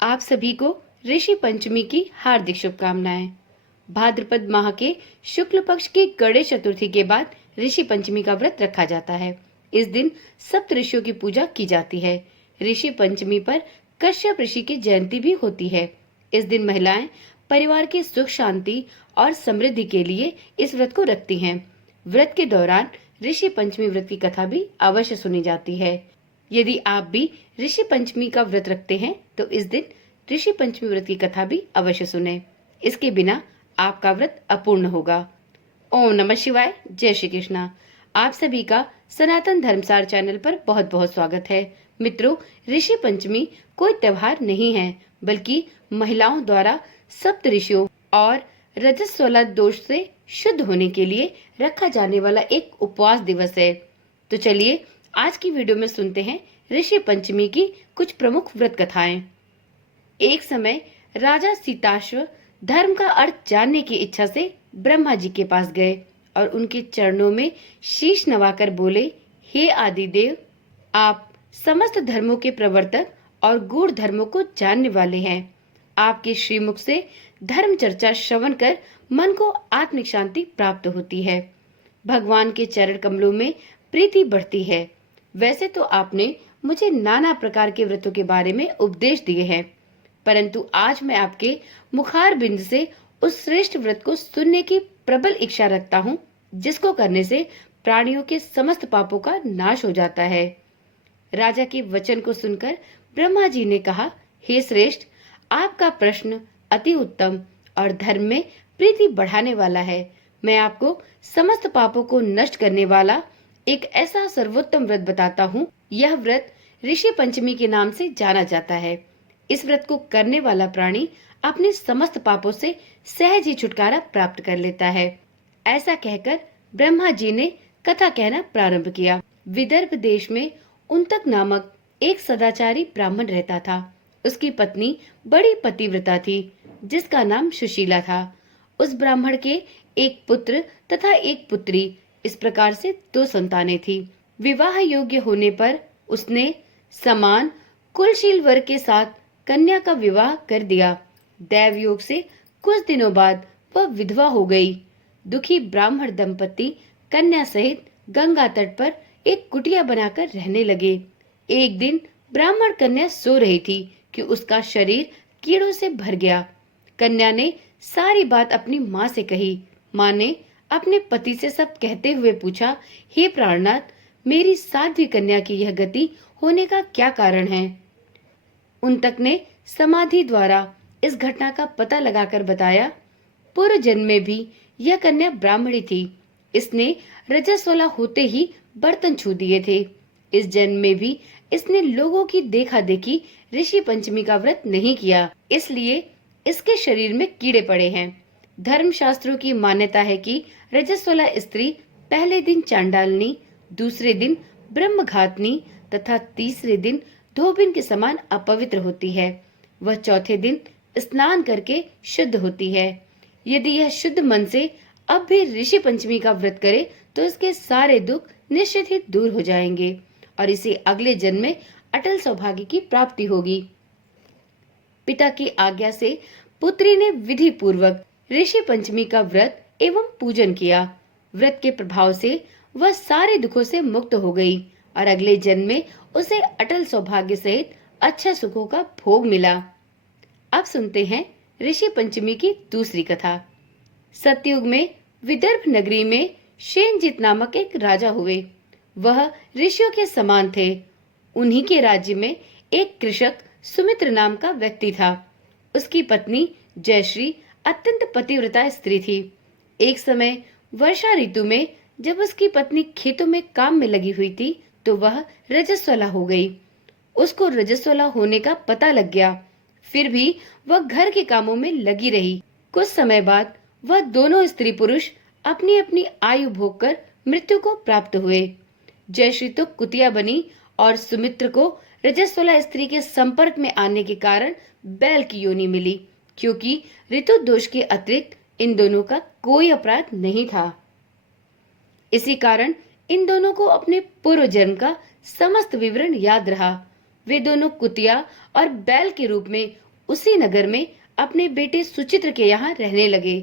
आप सभी को ऋषि पंचमी की हार्दिक शुभकामनाएं। भाद्रपद माह के शुक्ल पक्ष की गणेश चतुर्थी के बाद ऋषि पंचमी का व्रत रखा जाता है। इस दिन सप्त ऋषियों की पूजा की जाती है। ऋषि पंचमी पर कश्यप ऋषि की जयंती भी होती है। इस दिन महिलाएं परिवार की सुख शांति और समृद्धि के लिए इस व्रत को रखती हैं। व्रत के दौरान ऋषि पंचमी व्रत की कथा भी अवश्य सुनी जाती है। यदि आप भी ऋषि पंचमी का व्रत रखते हैं तो इस दिन ऋषि पंचमी व्रत की कथा भी अवश्य सुने। इसके बिना आपका व्रत अपूर्ण होगा। ओम नमः शिवाय। जय श्री कृष्णा। आप सभी का सनातन धर्मसार चैनल पर बहुत बहुत स्वागत है। मित्रों, ऋषि पंचमी कोई त्योहार नहीं है, बल्कि महिलाओं द्वारा सप्त ऋषियों और रजस्वला दोष से शुद्ध होने के लिए रखा जाने वाला एक उपवास दिवस है। तो चलिए आज की वीडियो में सुनते हैं ऋषि पंचमी की कुछ प्रमुख व्रत कथाएं। एक समय राजा सीताश्व धर्म का अर्थ जानने की इच्छा से ब्रह्मा जी के पास गए और उनके चरणों में शीश नवाकर बोले, हे आदिदेव, आप समस्त धर्मों के प्रवर्तक और गूढ़ धर्मों को जानने वाले हैं। आपके श्रीमुख से धर्म चर्चा श्रवण कर मन को आत्मिक शांति प्राप्त होती है। भगवान के चरण कमलों में प्रीति बढ़ती है। वैसे तो आपने मुझे नाना प्रकार के व्रतों के बारे में उपदेश दिए हैं, परंतु आज मैं आपके मुखार बिंद से उस श्रेष्ठ व्रत को सुनने की प्रबल इच्छा रखता हूँ, जिसको करने से प्राणियों के समस्त पापों का नाश हो जाता है। राजा के वचन को सुनकर ब्रह्मा जी ने कहा, हे श्रेष्ठ, आपका प्रश्न अति उत्तम और धर्म में प्रीति बढ़ाने वाला है। मैं आपको समस्त पापों को नष्ट करने वाला एक ऐसा सर्वोत्तम व्रत बताता हूँ। यह व्रत ऋषि पंचमी के नाम से जाना जाता है। इस व्रत को करने वाला प्राणी अपने समस्त पापों से सहज ही छुटकारा प्राप्त कर लेता है। ऐसा कहकर ब्रह्मा जी ने कथा कहना प्रारंभ किया। विदर्भ देश में उंतक नामक एक सदाचारी ब्राह्मण रहता था। उसकी पत्नी बड़ी पतिव्रता थी, जिसका नाम सुशीला था। उस ब्राह्मण के एक पुत्र तथा एक पुत्री, इस प्रकार से 2 संतानें थी। विवाह योग्य होने पर उसने समान कुलशील वर के साथ कन्या का विवाह कर दिया। दैव योग से कुछ दिनों बाद वह विधवा हो गई। दुखी ब्राह्मण दंपति कन्या सहित गंगा तट पर एक कुटिया बनाकर रहने लगे। एक दिन ब्राह्मण कन्या सो रही थी कि उसका शरीर कीड़ों से भर गया। कन्या ने सारी बात अपनी माँ से कही। माँ ने अपने पति से सब कहते हुए पूछा, हे प्राणनाथ, मेरी साध्वी कन्या की यह गति होने का क्या कारण है? उंतक ने समाधि द्वारा इस घटना का पता लगाकर बताया, पूर्व जन्म में भी यह कन्या ब्राह्मणी थी। इसने रजस्वला होते ही बर्तन छू दिए थे। इस जन्म में भी इसने लोगों की देखा देखी ऋषि पंचमी का व्रत नहीं किया, इसलिए इसके शरीर में कीड़े पड़े हैं। धर्म शास्त्रों की मान्यता है कि रजस्वला स्त्री पहले दिन चांडालनी, दूसरे दिन ब्रह्मघातनी तथा तीसरे दिन धोबिन के समान अपवित्र होती है। वह चौथे दिन स्नान करके शुद्ध होती है। यदि यह शुद्ध मन से अब भी ऋषि पंचमी का व्रत करे तो इसके सारे दुख निश्चित ही दूर हो जाएंगे और इसे अगले जन्म में अटल सौभाग्य की प्राप्ति होगी। पिता की आज्ञा से पुत्री ने विधि पूर्वक ऋषि पंचमी का व्रत एवं पूजन किया। व्रत के प्रभाव से वह सारे दुखों से मुक्त हो गई और अगले जन्म में उसे अटल सौभाग्य सहित अच्छा सुखों का भोग मिला। अब सुनते हैं ऋषि पंचमी की दूसरी कथा। सतयुग में विदर्भ नगरी में शेनजित नामक एक राजा हुए। वह ऋषियों के समान थे। उन्हीं के राज्य में एक कृषक सुमित्र नाम का व्यक्ति था। उसकी पत्नी जयश्री अत्यंत पतिव्रता स्त्री थी। एक समय वर्षा ऋतु में जब उसकी पत्नी खेतों में काम में लगी हुई थी तो वह रजस्वला हो गई। उसको रजस्वला होने का पता लग गया, फिर भी वह घर के कामों में लगी रही। कुछ समय बाद वह दोनों स्त्री पुरुष अपनी अपनी आयु भोग कर मृत्यु को प्राप्त हुए। जयश्री तो कुतिया बनी और सुमित्र को रजस्वला स्त्री के संपर्क में आने के कारण बैल की योनि मिली, क्योंकि ऋतु दोष के अतिरिक्त इन दोनों का कोई अपराध नहीं था। इसी कारण इन दोनों को अपने पूर्व जन्म का समस्त विवरण याद रहा। वे दोनों कुतिया और बैल के रूप में उसी नगर में अपने बेटे सुचित्र के यहाँ रहने लगे।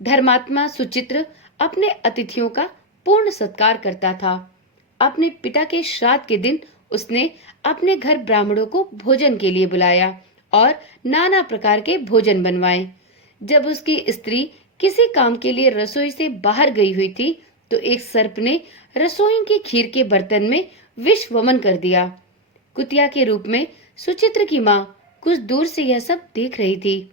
धर्मात्मा सुचित्र अपने अतिथियों का पूर्ण सत्कार करता था। अपने पिता के श्राद्ध के दिन उसने अपने घर ब्राह्मणों को भोजन के लिए बुलाया और नाना प्रकार के भोजन बनवाए। जब उसकी स्त्री किसी काम के लिए रसोई से बाहर गई हुई थी तो एक सर्प ने रसोई की खीर के बर्तन में विष वमन कर दिया। कुतिया के रूप में सुचित्र की माँ कुछ दूर से यह सब देख रही थी।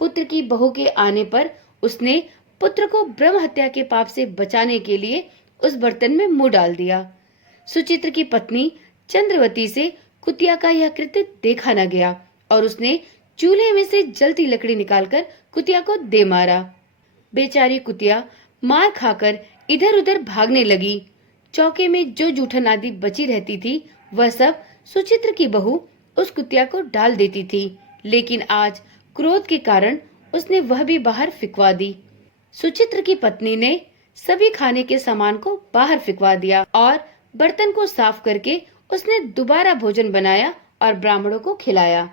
पुत्र की बहू के आने पर उसने पुत्र को ब्रह्म हत्या के पाप से बचाने के लिए उस बर्तन में मुंह डाल दिया। सुचित्र की पत्नी चंद्रवती से कुतिया का यह कृत्य देखा न गया और उसने चूल्हे में से जलती लकड़ी निकालकर कुतिया को दे मारा। बेचारी कुतिया मार खाकर इधर उधर भागने लगी। चौके में जो जूठन आदि बची रहती थी वह सब सुचित्र की बहू उस कुतिया को डाल देती थी, लेकिन आज क्रोध के कारण उसने वह भी बाहर फिकवा दी। सुचित्र की पत्नी ने सभी खाने के सामान को बाहर फिकवा दिया और बर्तन को साफ करके उसने दोबारा भोजन बनाया और ब्राह्मणों को खिलाया।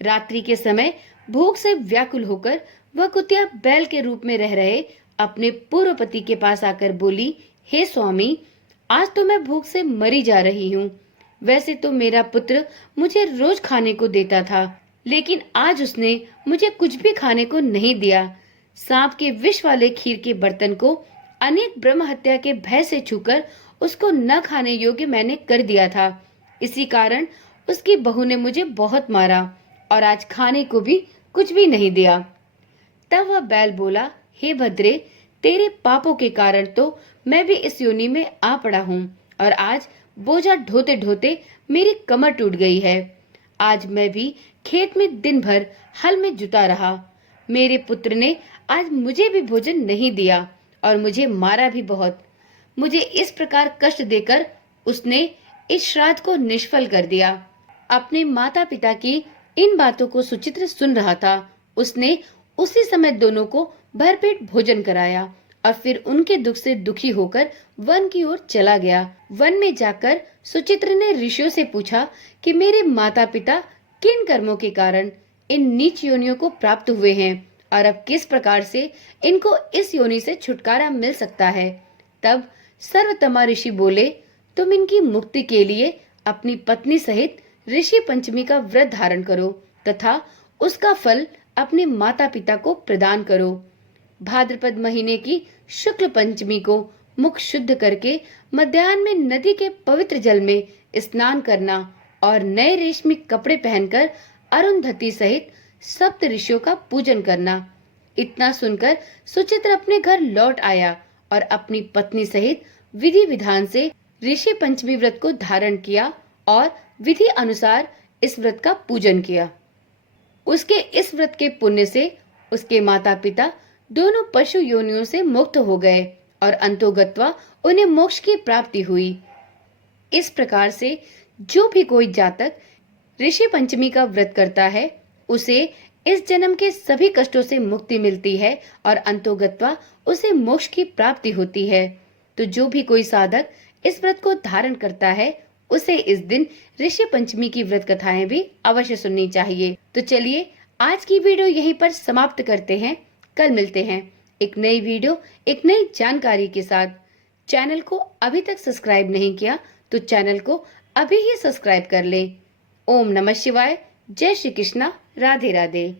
रात्रि के समय भूख से व्याकुल होकर वह कुतिया बैल के रूप में रह रहे अपने पूर्व पति के पास आकर बोली, हे स्वामी, आज तो मैं भूख से मरी जा रही हूँ। वैसे तो मेरा पुत्र मुझे रोज खाने को देता था, लेकिन आज उसने मुझे कुछ भी खाने को नहीं दिया। सांप के विष वाले खीर के बर्तन को अनेक ब्रह्म हत्या के भय से छूकर उसको न खाने योग्य मैंने कर दिया था। इसी कारण उसकी बहू ने मुझे बहुत मारा और आज खाने को भी कुछ भी नहीं दिया। तब वह बैल बोला, हे भद्रे, तेरे पापों के कारण तो मैं भी इस योनि में आ पड़ा हूँ और आज बोझा ढोते ढोते मेरी कमर टूट गई है। आज मैं भी खेत में दिन भर हल में जुटा रहा। मेरे पुत्र ने आज मुझे भी भोजन नहीं दिया और मुझे मारा भी बहुत। मुझे इस प्रकार कष्ट देकर उसने इस श्राद्ध को निष्फल कर दिया। अपने माता पिता की इन बातों को सुचित्र सुन रहा था। उसने उसी समय दोनों को भरपेट भोजन कराया और फिर उनके दुख से दुखी होकर वन की ओर चला गया। वन में जाकर सुचित्र ने ऋषियों से पूछा कि मेरे माता पिता किन कर्मों के कारण इन नीच योनियों को प्राप्त हुए हैं और अब किस प्रकार से इनको इस योनि से छुटकारा मिल सकता है। तब सर्वतमा ऋषि बोले, तुम इनकी मुक्ति के लिए अपनी पत्नी सहित ऋषि पंचमी का व्रत धारण करो तथा उसका फल अपने माता पिता को प्रदान करो। भाद्रपद महीने की शुक्ल पंचमी को मुख शुद्ध करके मध्याह्न में नदी के पवित्र जल में स्नान करना और नए रेशमी कपड़े पहनकर अरुंधति सहित सप्त ऋषियों का पूजन करना। इतना सुनकर सुचित्र अपने घर लौट आया और अपनी पत्नी सहित विधि विधान से ऋषि पंचमी व्रत को धारण किया और विधि अनुसार इस व्रत का पूजन किया। उसके इस व्रत के पुण्य से उसके माता पिता दोनों पशु योनियों से मुक्त हो गए और अंतोगत्वा उन्हें मोक्ष की प्राप्ति हुई। इस प्रकार से जो भी कोई जातक ऋषि पंचमी का व्रत करता है उसे इस जन्म के सभी कष्टों से मुक्ति मिलती है और अंतोगत्वा उसे मोक्ष की प्राप्ति होती है। तो जो भी कोई साधक इस व्रत को धारण करता है उसे इस दिन ऋषि पंचमी की व्रत कथाएं भी अवश्य सुननी चाहिए। तो चलिए आज की वीडियो यहीं पर समाप्त करते हैं। कल मिलते हैं एक नई वीडियो एक नई जानकारी के साथ। चैनल को अभी तक सब्सक्राइब नहीं किया तो चैनल को अभी ही सब्सक्राइब कर लें। ओम नमः शिवाय। जय श्री कृष्णा। राधे राधे।